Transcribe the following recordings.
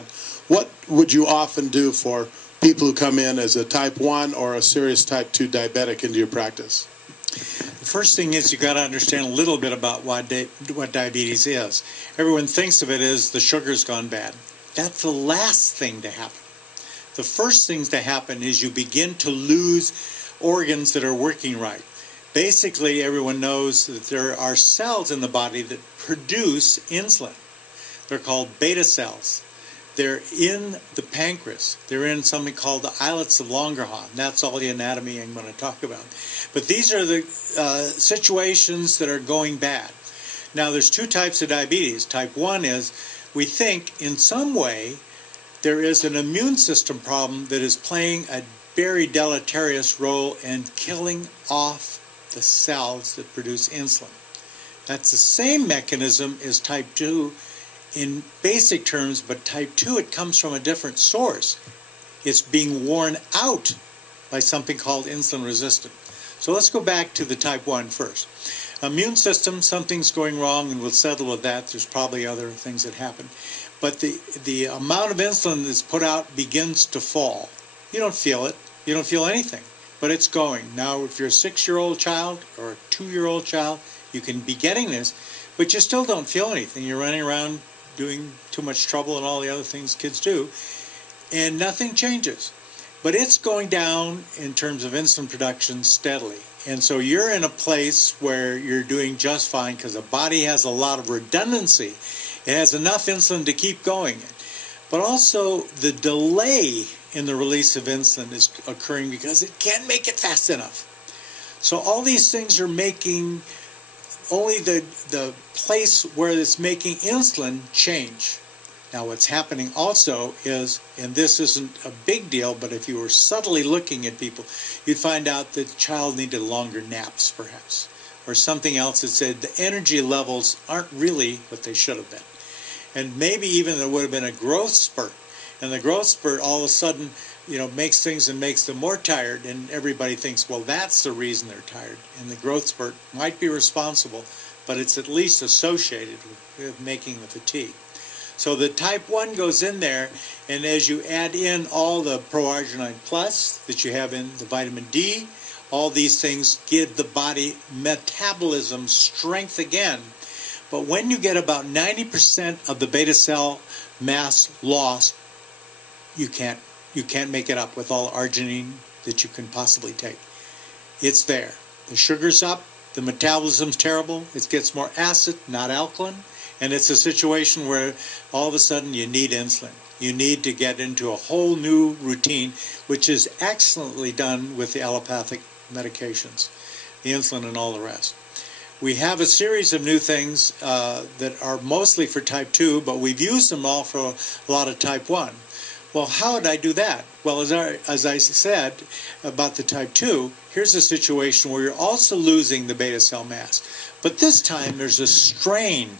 had, what would you often do for people who come in as a type 1 or a serious type 2 diabetic into your practice? The first thing is you got to understand a little bit about what diabetes is. Everyone thinks of it as the sugar's gone bad. That's the last thing to happen. The first things to happen is you begin to lose organs that are working right. Basically, everyone knows that there are cells in the body that produce insulin. They're called beta cells. They're in the pancreas. They're in something called the islets of Langerhans. That's all the anatomy I'm going to talk about. But these are the situations that are going bad. Now, there's two types of diabetes. Type 1 is, we think in some way there is an immune system problem that is playing a very deleterious role in killing off the cells that produce insulin. That's the same mechanism as type 2 in basic terms, but type 2, it comes from a different source. It's being worn out by something called insulin resistance. So let's go back to the type 1 first. Immune system, something's going wrong, and we'll settle with that. There's probably other things that happen. But the amount of insulin that's put out begins to fall. You don't feel it. You don't feel anything, but it's going. Now, if you're a 6-year-old child or a 2-year-old child, you can be getting this, but you still don't feel anything. You're running around doing too much trouble and all the other things kids do, and nothing changes. But it's going down in terms of insulin production steadily. And so you're in a place where you're doing just fine because the body has a lot of redundancy. It has enough insulin to keep going. But also the delay in the release of insulin is occurring because it can't make it fast enough. So all these things are making only the place where it's making insulin change. Now what's happening also is, and this isn't a big deal, but if you were subtly looking at people, you'd find out that the child needed longer naps perhaps, or something else that said the energy levels aren't really what they should have been. And maybe even there would have been a growth spurt, and the growth spurt all of a sudden, makes things and makes them more tired, and everybody thinks, well, that's the reason they're tired. And the growth spurt might be responsible, but it's at least associated with making the fatigue. So the type 1 goes in there, and as you add in all the Pro-Arginine Plus that you have in the vitamin D, all these things give the body metabolism strength again. But when you get about 90% of the beta cell mass lost, you can't make it up with all the arginine that you can possibly take. It's there. The sugar's up, the metabolism's terrible, it gets more acid, not alkaline, and it's a situation where all of a sudden you need insulin. You need to get into a whole new routine, which is excellently done with the allopathic medications, the insulin and all the rest. We have a series of new things that are mostly for type 2, but we've used them all for a lot of type 1. Well, how would I do that? Well, as I said about the type 2, here's a situation where you're also losing the beta cell mass. But this time there's a strain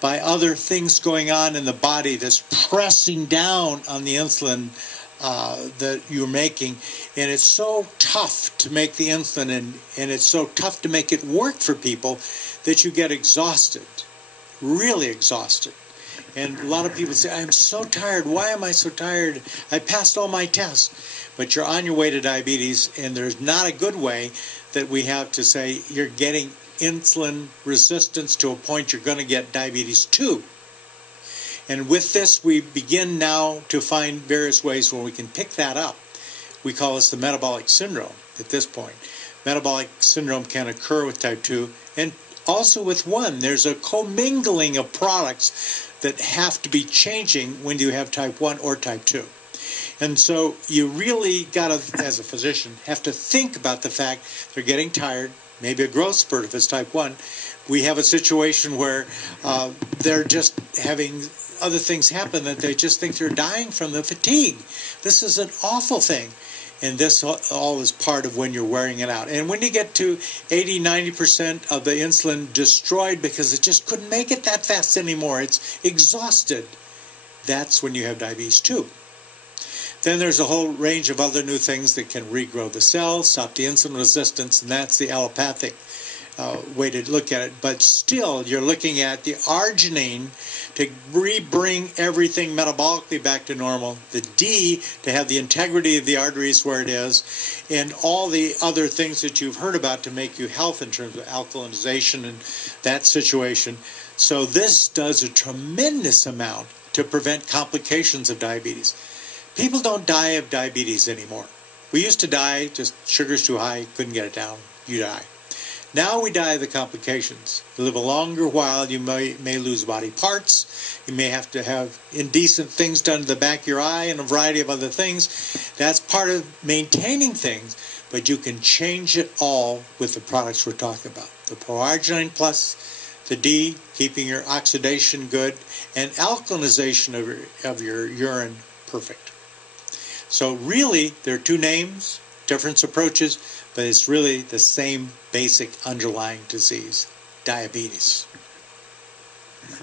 by other things going on in the body that's pressing down on the insulin that you're making. And it's so tough to make the insulin, and it's so tough to make it work for people that you get exhausted, really exhausted. And a lot of people say, I'm so tired. Why am I so tired? I passed all my tests. But you're on your way to diabetes, and there's not a good way that we have to say you're getting insulin resistance to a point you're going to get diabetes 2. And with this, we begin now to find various ways where we can pick that up. We call this the metabolic syndrome at this point. Metabolic syndrome can occur with type 2 and also with 1. There's a commingling of products that have to be changing when you have type 1 or type 2. And so you really got to, as a physician, have to think about the fact they're getting tired, maybe a growth spurt if it's type 1. We have a situation where they're just having other things happen that they just think they're dying from the fatigue. This is an awful thing. And this all is part of when you're wearing it out. And when you get to 80-90% of the insulin destroyed because it just couldn't make it that fast anymore, it's exhausted, that's when you have diabetes 2. Then there's a whole range of other new things that can regrow the cells, stop the insulin resistance, and that's the allopathic way to look at it. But still, you're looking at the arginine to bring everything metabolically back to normal, the D to have the integrity of the arteries where it is, and all the other things that you've heard about to make you health in terms of alkalinization and that situation. So this does a tremendous amount to prevent complications of diabetes. People don't die of diabetes anymore. We used to die, just sugar's too high, couldn't get it down, you die. Now we die of the complications. You live a longer while, you may lose body parts, you may have to have indecent things done to the back of your eye and a variety of other things. That's part of maintaining things, but you can change it all with the products we're talking about. The Pro-Arginine Plus, the D, keeping your oxidation good, and alkalinization of your urine perfect. So really, there are two names, different approaches, but it's really the same basic underlying disease, diabetes.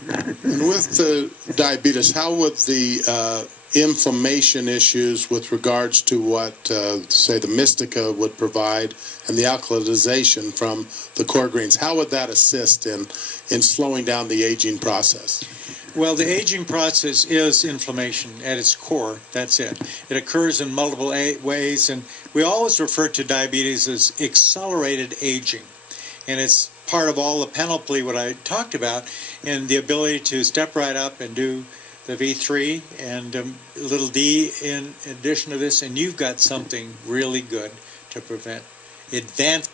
And with the diabetes, how would the inflammation issues with regards to what, say, the Mystica would provide and the alkalization from the core greens, how would that assist in slowing down the aging process? Well, the aging process is inflammation at its core. That's it. It occurs in multiple ways, and we always refer to diabetes as accelerated aging. And it's part of all the panoply what I talked about, and the ability to step right up and do the V3 and little d in addition to this, and you've got something really good to prevent advanced